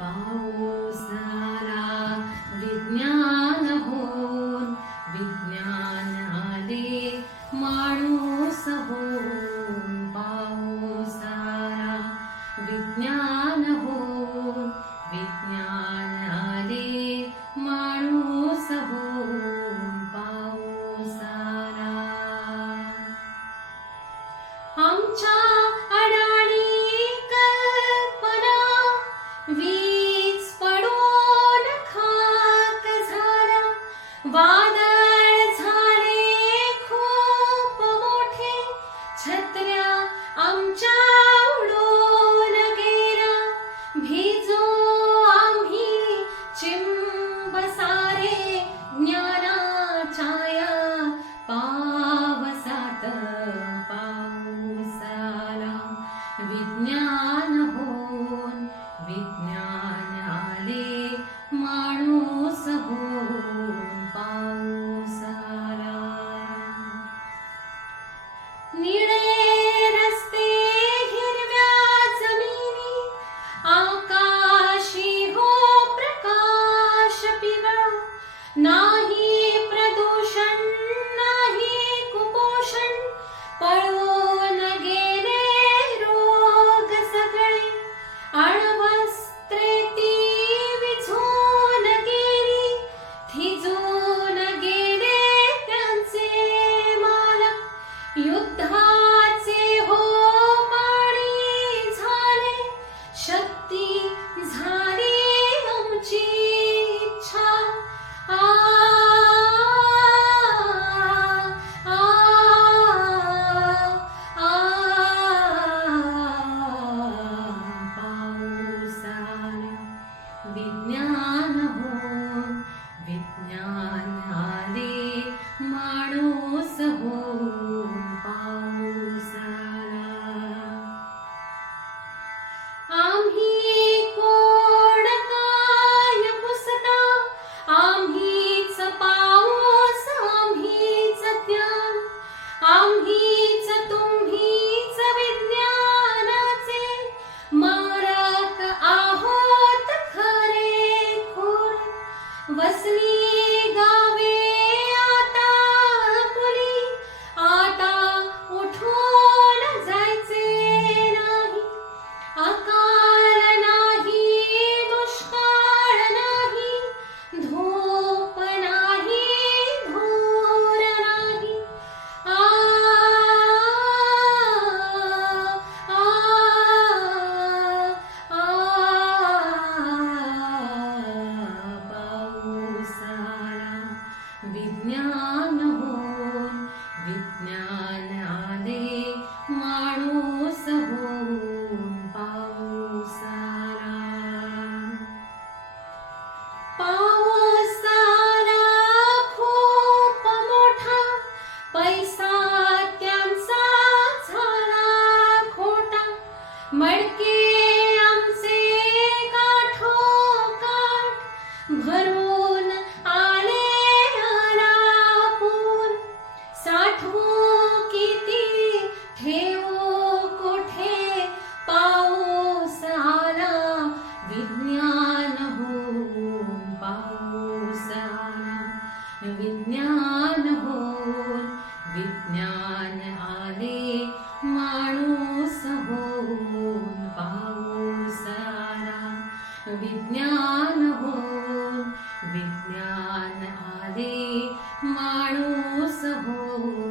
पाऊस आला विज्ञान हो विज्ञान आले माणूस होऊन पाऊस आला विज्ञान हो विज्ञान आले माणूस होऊन पाऊस आला आमच्या पाऊस हो पाऊस मड़के आमसे काठो काठ भरून आले आरापूर किती विज्ञान हो पाऊस विज्ञान માણૂસ હોઉં